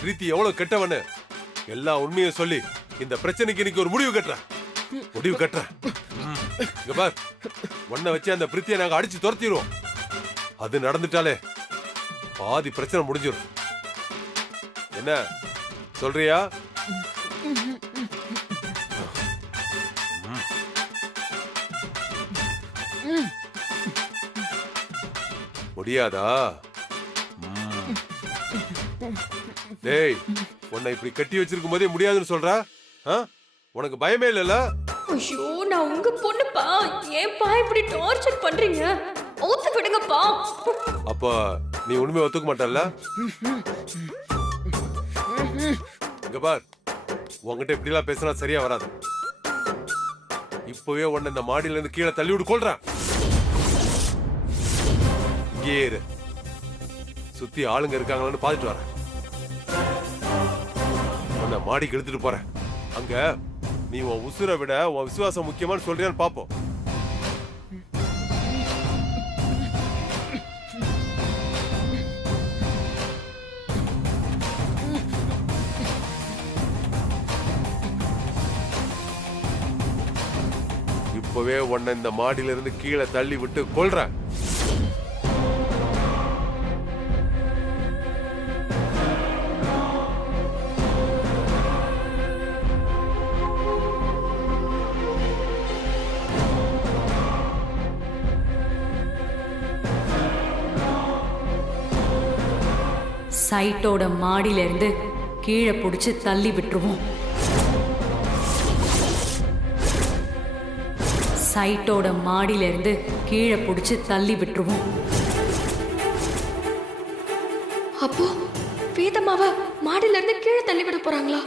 பிரீத்தி எவ்வளவு கெட்டவனு எல்லா உண்மையும் சொல்லி இந்த பிரச்சனைக்கு இன்னைக்கு ஒரு முடிவு கட்டுறேன். இங்க பார், உன்னை வச்சு அந்த பிரீத்தியை நாங்க அடிச்சு துரத்திடுவோம். அது நடந்துட்டாலே பாதி பிரச்சனை முடிஞ்சிடும். என்ன சொல்றியா? முடியாதா? டேய், உன்னை இப்படி கட்டி வச்சிருக்கும் போதே முடியாதுன்னு சொல்ற? உனக்கு பயமே இல்லல? ஐயோ, நான் உங்க பொண்ணுப்பா. ஏன்பா இப்படி டார்ச்சர் பண்றீங்க? ஒத்து விடுங்கப்பா. அப்ப நீ உண்மையை ஒத்துக்க மாட்டல்ல? இங்க பார், உன்கிட்ட இப்படி எல்லாம் பேசினா சரியா வராது. இப்பவே உன்னை இந்த மாடியில இருந்து கீழே தள்ளி விட்டு கொள்றேன். இங்கே இரு, சுத்தி ஆளுங்க இருக்காங்களான்னு பாத்துட்டு வரேன். உன்னை மாடிக்கு எடுத்துட்டு போறேன். அங்க நீ உன் உசுரை விட உன் விசுவாசம் முக்கியமானு சொல்றியான்னு பாப்போம். இப்பவே உன்னை இந்த மாடியில இருந்து கீழே தள்ளி விட்டு கொல்றேன். சைட்டோட மாடியில இருந்து கீழே புடிச்சு தள்ளி விட்டுருவோம். சைட்டோட மாடியில இருந்து கீழே புடிச்சு தள்ளி விட்டுருவோம். அப்போ வேதம்மாவ மாடியில இருந்து கீழே தள்ளி விட போறாங்களா?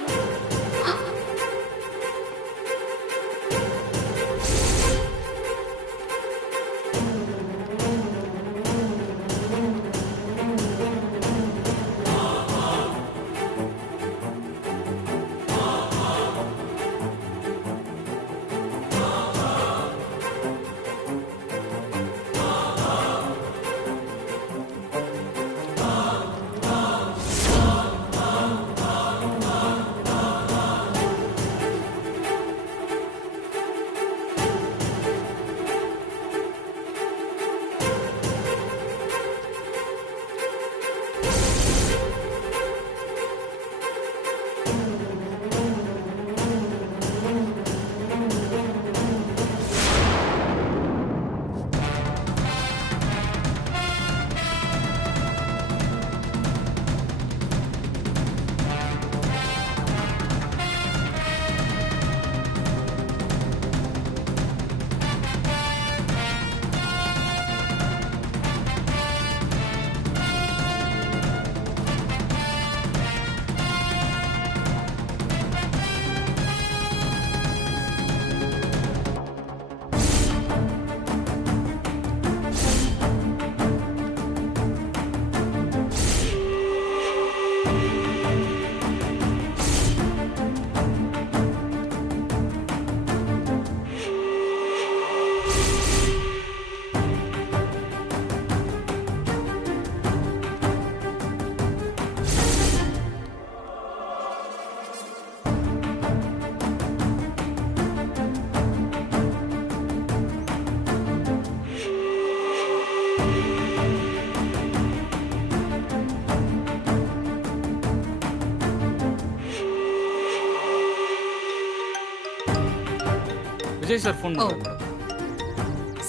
விஜய் சார் ஃபோன் பண்ணுங்க.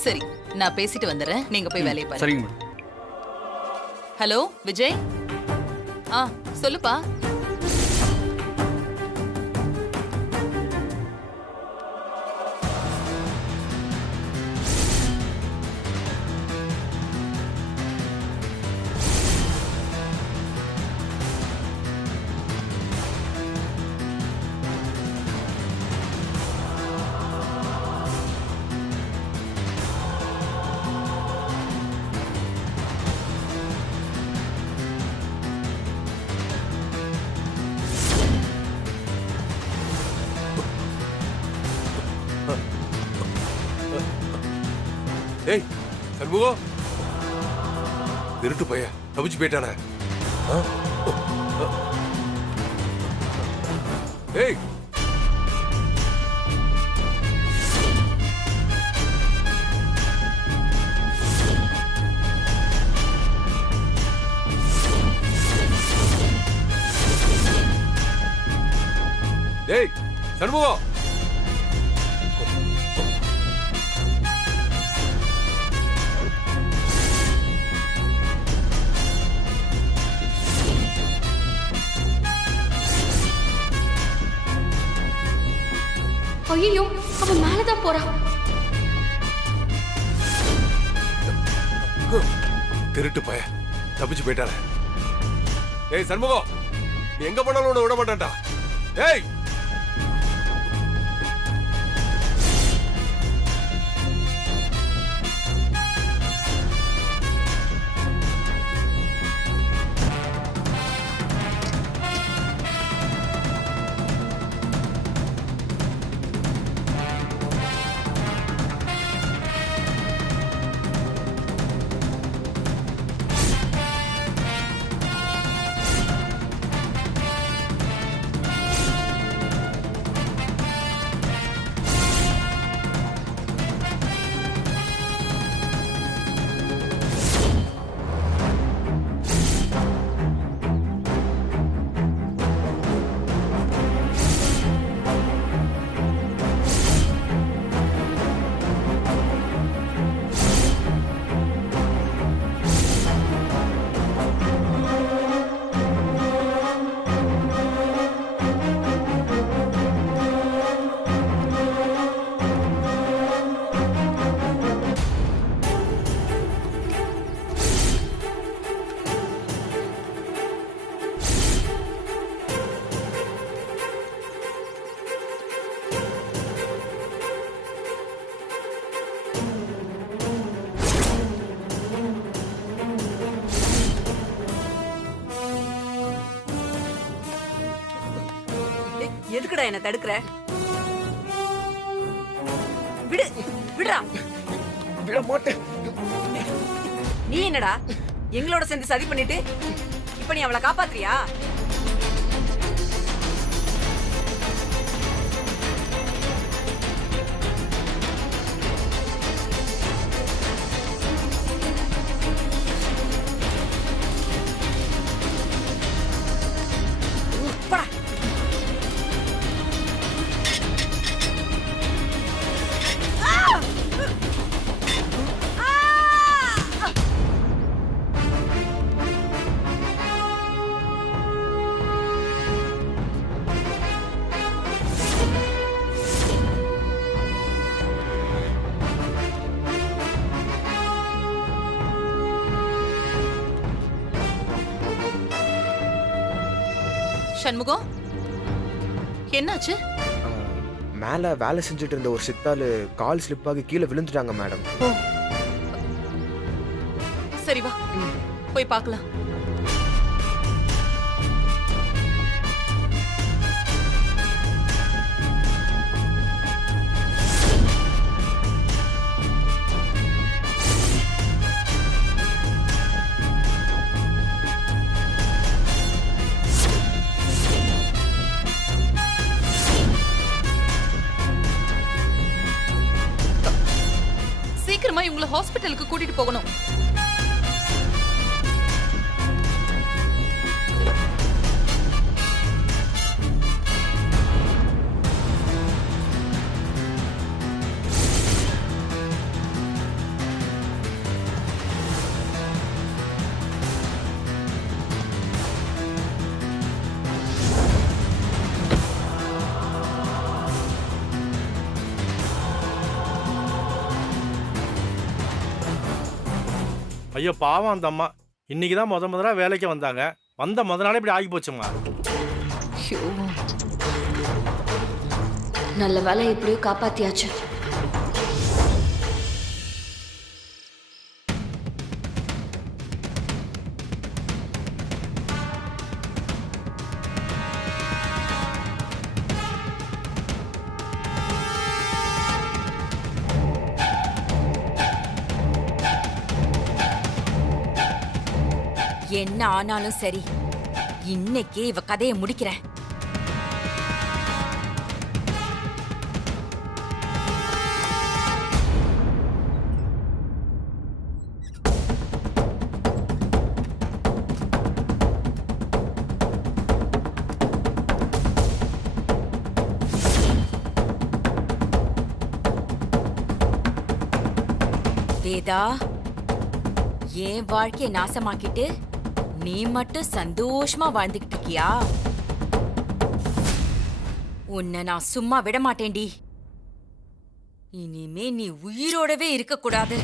சரி, நான் பேசிட்டு வந்துறேன். நீங்க போய் வேலைய பாருங்க. சரிங்க மேடம். ஹலோ விஜய். சொல்லுப்பா. ஏய் சண்முகம், திருட்டு பைய தப்பிச்சு போயிட்டானே. ஏய் டேய் சண்முகம் ஐயோ அவன் மேலதான் போறான். திருட்டு பய தப்பிச்சு போயிட்டாரு. ஏய் சண்முகம் நீ எங்க போனாலும் உன்னை விட மாட்டான்டா. ஏய் எதுக்குடா என்ன தடுக்கிற? விடு, விடுடா. விட மாட்டேன். நீ என்னடா எங்களோட சேர்ந்து சதி பண்ணிட்டு இப்ப நீ அவளை காப்பாத்துறியா? சண்முகம் என்னாச்சு? மேல வேலை செஞ்சுட்டு இருந்த ஒரு சித்தாளு கால் ஸ்லிப் ஆகி கீழே விழுந்துட்டாங்க மேடம். சரி வா போய் பார்க்கலாம். சீக்கிரமா இவங்களை ஹாஸ்பிட்டலுக்கு கூட்டிட்டு போகணும். ஐயோ பாவம் அந்த அம்மா. இன்னைக்கு தான் முதல்ல வேலைக்கு வந்தாங்க. வந்த முத நாளே இப்படி ஆகி போச்சுமா. நல்ல வேலை எப்படியோ காப்பாத்தியாச்சு. என்ன ஆனாலும் சரி, இன்னைக்கு இவ கதையை முடிக்கிறேன். வேதா, என் வாழ்க்கைய நாசமாக்கிட்டு நீ மட்டும் சந்தோஷமா வாழ்ந்துகிட்டு இருக்கியா? உன்னை நான் சும்மா விட மாட்டேன்டி. இனிமே நீ உயிரோடவே இருக்க கூடாது.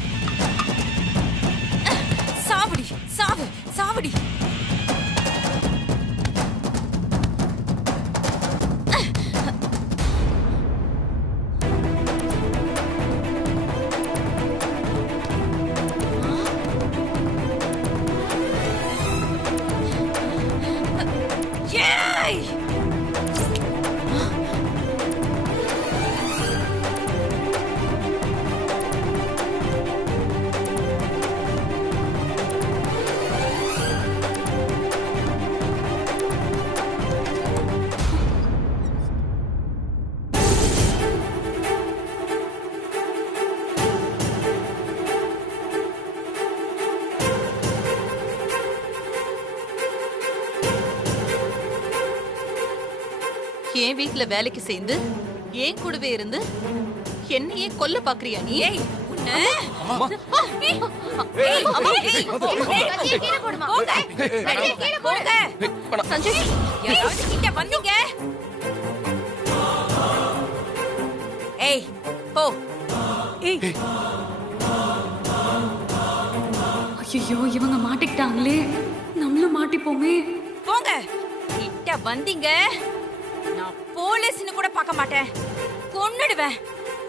சாவடி, சாவு, சாவடி. என் வீட்டுல வேலைக்கு சேர்ந்து ஏன் கூடவே இருந்து என்னையே கொல்ல பாக்குறியா நீ? சஞ்சய், யாராவது கிட்ட வந்தீங்க? ஏய், போ. ஐயோ, இவங்க மாட்டிக்கிட்டாங்களே, நம்மளும் மாட்டிப்போமே. போங்க. கிட்ட வந்தீங்க, நான் போலீஸ்னு கூட பார்க்க மாட்டேன், கொன்னுடுவேன்.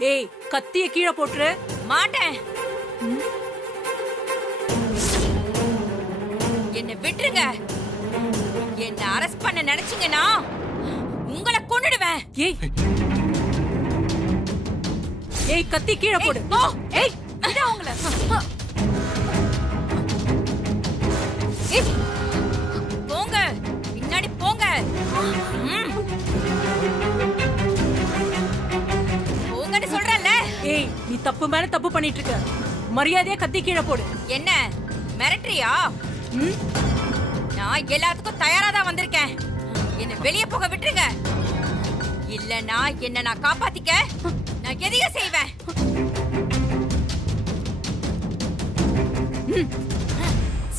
ஏய், கத்திய கீழே போட்டுரு. மாட்டேன். என்ன விட்டுருங்க. என்ன அரெஸ்ட் பண்ண நினைச்சீங்கன்னா உங்களை கொன்னுடுவேன். ஏய், கத்தி கீழே போடு. ஏய், விடா உங்களை. போங்க, பின்னாடி போங்க. போங்கன்னு சொல்றேன்ல. ஏய், நீ தப்பு மேல தப்பு பண்ணிட்டு இருக்க. மரியாதையா கத்தி கீழே போடு. என்ன மிரட்டறியா? நான் எல்லாத்துக்கும் தயாரா தான் வந்திருக்கேன். என்ன வெளியே போக விட்டுருங்க. இல்லனா என்ன நான் காப்பாத்திக்க நான் எதையும் செய்வேன்.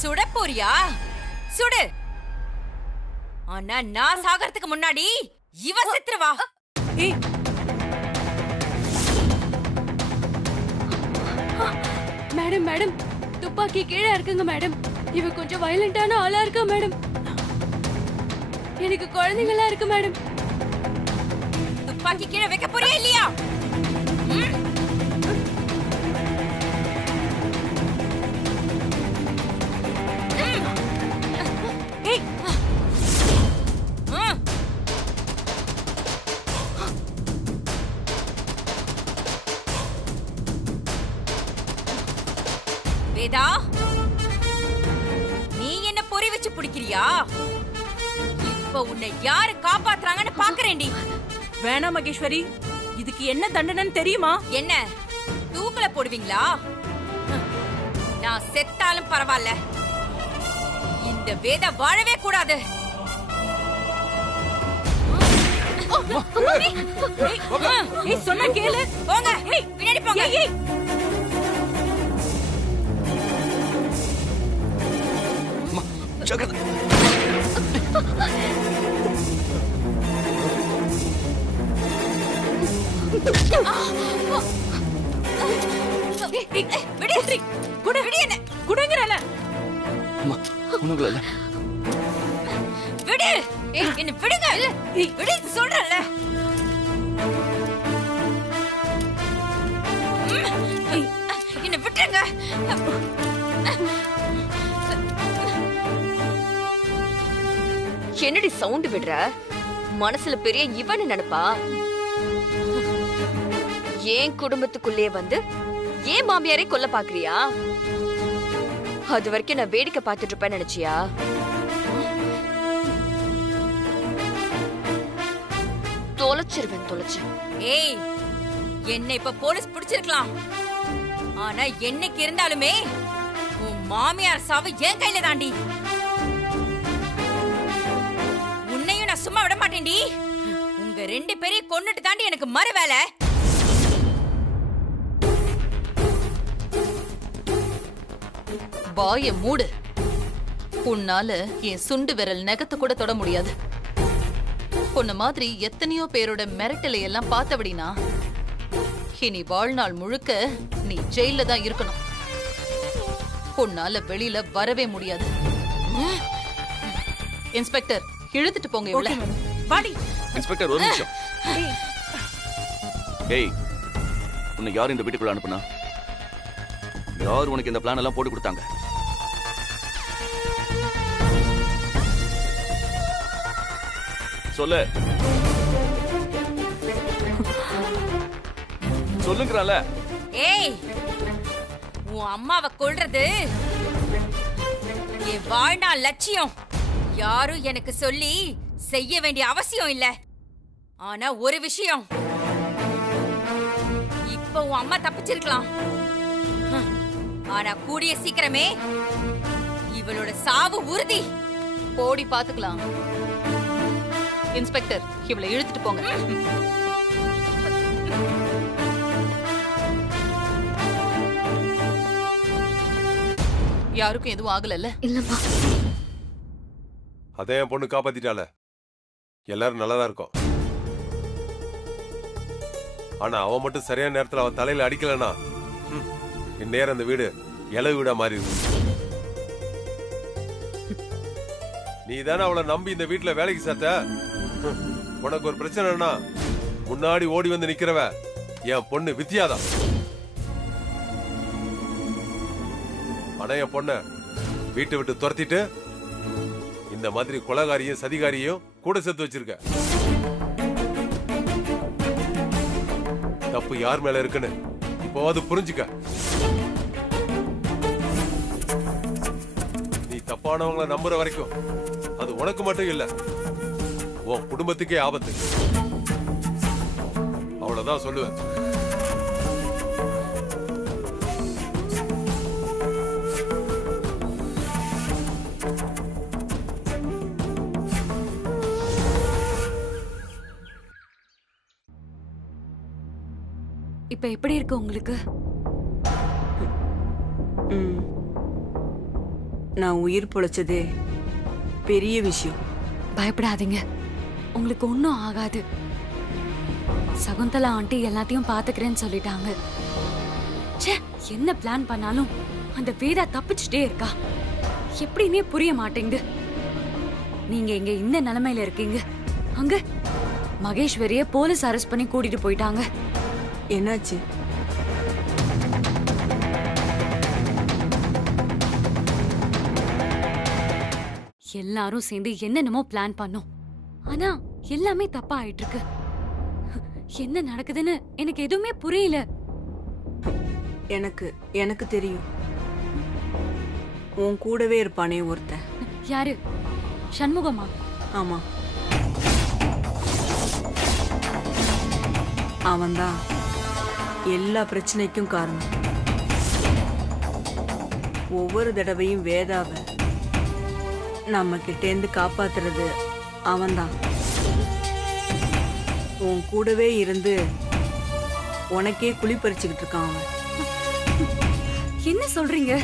சுட போறியா? சுடு. ஆனா நான் சாகறதுக்கு முன்னாடி இவ செத்துருவா. ஏய், மேடம் மேடம், துப்பாக்கி கீழே இருக்குங்க மேடம். இவ கொஞ்சம் வயலண்டான ஆளா இருக்கா மேடம். எனக்கு குழந்தைங்களா இருக்கு மேடம். துப்பாக்கி கீழே வைக்க போறியா இல்லையா? வேதா, நீ என்ன பொறி வச்சு பிடிக்கிறியா? இப்ப உன்னை யாரு காப்பாத்துறாங்கன்னு பாக்குறேன்டி. வேணாம் மகேஸ்வரி, இதுக்கு என்ன தண்டனைன்னு தெரியுமா? என்ன தூக்குல போடுவீங்களா? நான் செத்தாலும் பரவாயில்ல, இந்த வேதா வாழவே கூடாது. ஏய், சொன்னா கேளு. போங்க, பின்னாடி போங்க. என்ன விடுங்க. விடு சொல்றல. என்ன விட்டுருங்க. என்னடி சவுண்ட் விடுற? மனசுல பெரிய இவன்னு நினைப்பா? ஏன் குடும்பத்துக்குள்ளே வந்து ஏன் மாமியாரே கொல்ல பாக்குறியா? அது வரைக்கும் நான் வேடிக்கை பார்த்துட்டு இருப்பேன் நினைச்சியா? தொலைச்சிருவேன், தொலைச்சு. ஏய், என்ன இப்ப போலீஸ் பிடிச்சிருக்கலாம், ஆனா என்னைக்கு இருந்தாலுமே உன் மாமியார் சாவு என் கையில தாண்டி. உன்னையும் நான் சும்மா விட மாட்டேன்டி. உங்க ரெண்டு பேரையும் கொன்னுட்டு தாண்டி எனக்கு மறு வேலை. வாய மூடு. உன்னால என் சுண்டு விரல் நகத்தை கூட தொட முடியாது. உன்ன மாதிரி எத்தனையோ பேரோட மிரட்டலை எல்லாம் பார்த்தபடினா இனி வாழ்நாள் முழுக்க நீ ஜெயில தான் இருக்கணும். உன்னால வெளியில வரவே முடியாது. இன்ஸ்பெக்டர், இழுத்துட்டு போங்க இவள. வாடி. இன்ஸ்பெக்டர், ஒரு நிமிஷம். ஏய், உன்னை யார் இந்த வீட்டுக்குள்ள அனுப்புனா? யார் உனக்கு இந்த பிளான் எல்லாம் போட்டு கொடுத்தாங்க? சொல்லு. சொல்லுங்கறால. ஏய், உன் அம்மாவை கொல்றது என் வாழ்நாள் லட்சியம். யாரும் எனக்கு சொல்லி செய்ய வேண்டிய அவசியம் இல்ல. ஆனா ஒரு விஷயம், இப்ப உன் அம்மா தப்பிச்சிருக்கலாம். ஆனா கூடிய சீக்கிரமே இவளோட சாவு உறுதி. போடி பாத்துக்கலாம். இன்ஸ்பெக்டர், இவளை இழுத்துட்டு போங்க. யாருக்கும் எதுவும் ஆகலல்ல? இல்லம்மா. அதே என் பொண்ணு காப்பாத்திட்டால. எல்லாரும் நல்லதா இருக்கும். ஆனா அவன் மட்டும் சரியான நேரத்துல அவன் தலையில அடிக்கலனா இந்நேரம் அந்த வீடு இலை வீடா மாறி இருக்கும். நீ தானே அவளை நம்பி இந்த வீட்டுல வேலைக்கு சேர்த்த. உனக்கு ஒரு பிரச்சனைனா முன்னாடி ஓடி வந்து நிக்கிறவ என் பொண்ணு வித்யாதான். ஆனா என் பொண்ண வீட்டை விட்டு துரத்திட்டு இந்த மாதிரி கொலைகாரியும் சதிகாரியும் கூட சேர்த்து வச்சிருக்க. தப்பு யார் மேல இருக்குன்னு இப்போவாது புரிஞ்சுக்க. நீ தப்பானவங்களை நம்புற வரைக்கும் அது உனக்கு மட்டும் இல்ல, உன் குடும்பத்துக்கே ஆபத்து. அவ்வளவுதான் சொல்லுவேன். இப்ப எப்படி இருக்கு உங்களுக்கு? நான் உயிர் பொழைச்சதே பெரிய விஷயம். பயப்படாதீங்க, உங்களுக்கு ஒன்னும் ஆகாது. சகுந்தலா ஆண்டி எல்லாத்தையும் பாத்துக்கிறேன்னு சொல்லிட்டாங்க. ச்சே, என்ன பிளான் பண்ணாலும் அந்த வேதா தப்பிச்சுட்டே இருக்கா. எப்படின்னே புரிய மாட்டேங்குது. நீங்க இங்க இந்த நிலைமையில இருக்கீங்க, அங்க மகேஸ்வரிய போலீஸ் அரெஸ்ட் பண்ணி கூட்டிட்டு போயிட்டாங்க. என்னாச்சு? எல்லாரும் சேர்ந்து என்னென்னமோ பிளான் பண்ணோம். ஆனா எல்லாமே தப்பா ஆயிட்டு இருக்கு. என்ன நடக்குதுன்னு எனக்கு எதுவுமே புரியல. எனக்கு தெரியும். உன் கூடவே இருப்பானே ஒருத்தன். யாரு? சண்முகமா? ஆமா, அவன்தான் எல்லா பிரச்சனைக்கும் காரணம். ஒவ்வொரு தடவையும் வேதாவை நம்ம கிட்டேந்து காப்பாத்துறது அவன்தான். உன் கூடவே இருந்து உனக்கே குழி பறிச்சுக்கிட்டு இருக்கான் அவன். என்ன சொல்றீங்க?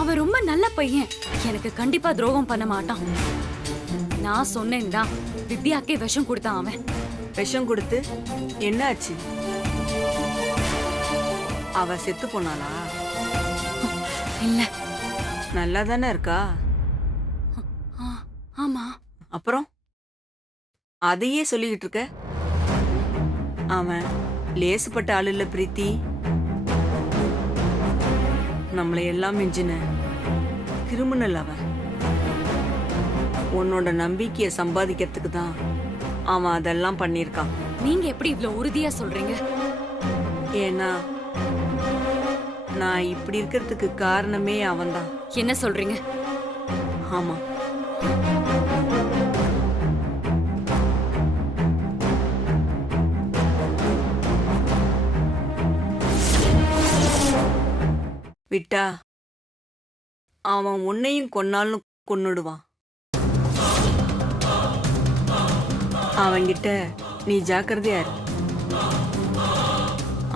அவன் ரொம்ப நல்ல பையன், எனக்கு கண்டிப்பா துரோகம் பண்ண மாட்டான். நான் சொன்னேன்டா, வித்யாக்கே விஷம் கொடுத்தான் அவன். விஷம் கொடுத்து என்ன ஆச்சு? அவ செத்து போனாளா? இல்ல. நல்லா தானே இருக்கா? ஆமா. அப்புறம் அதையே சொல்லிக்கிட்டு இருக்க? அவன் லேசுப்பட்ட ஆள் இல்ல பிரீத்தி. நம்மளை எல்லாம் மிஞ்சின கிரிமினல் அவன். உன்னோட நம்பிக்கையை சம்பாதிக்கிறதுக்கு தான் அவன் அதெல்லாம் பண்ணியிருக்கான். நீங்க எப்படி இவ்ளோ உறுதியா சொல்றீங்க? ஏன்னா நான் இப்படி இருக்கிறதுக்கு காரணமே அவன்தான். என்ன சொல்றீங்க? ஆமா, விட்டா அவன் உன்னையும் கொன்னாலும் கொன்னுடுவான். அவன்கிட்ட நீ ஜாக்கிரதையா இரு.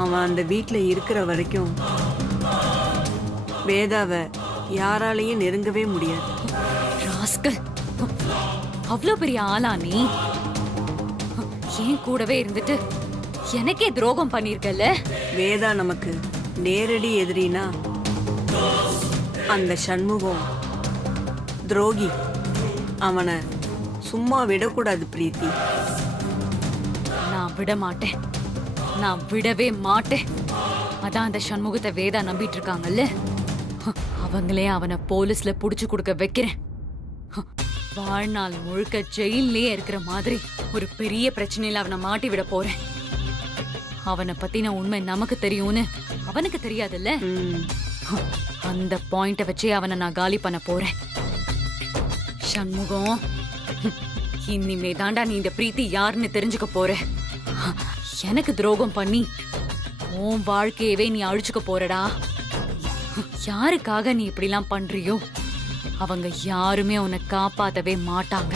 அவன் அந்த வீட்டுல இருக்கிற வரைக்கும் வேதாவை யாராலையும் நெருங்கவே முடியாது. ராஸ்கல், அவ்வளோ பெரிய ஆளா நீ? ஏன் கூடவே இருந்துட்டு எனக்கே துரோகம் பண்ணிருக்கல? வேதா நமக்கு நேரடி எதிரினா அந்த சண்முகம் துரோகி. அவனை சும்மா விடக்கூடாது பிரீத்தி. நான் விட மாட்டேன், நான் விடவே மாட்டேன். அதான் அந்த சண்முகத்தை வேதா நம்பிட்டு இருக்காங்கல்ல, அவங்களே அவனை போலீஸ்ல புடிச்சு கொடுக்க வைக்கிறேன். வாழ்நாள் முழுக்க ஜெயிலே இருக்கிற மாதிரி ஒரு பெரிய பிரச்சனையில அவனை மாட்டி விட போறேன். அவனை பத்தின உண்மை நமக்கு தெரியும்னு அவனுக்கு தெரியாதுல்ல. அந்த பாயிண்ட வச்சே அவனை நான் காலி பண்ண போறேன். சண்முகம், இனிமே தாண்டா நீ இந்த பிரீத்தி யாருன்னு தெரிஞ்சுக்க போற. எனக்கு துரோகம் பண்ணி உன் வாழ்க்கையவே நீ அழிச்சுக்க போறடா. யாருக்காக நீ இப்படிலாம் பண்றியோ அவங்க யாருமே உன்னை காப்பாத்தவே மாட்டாங்க.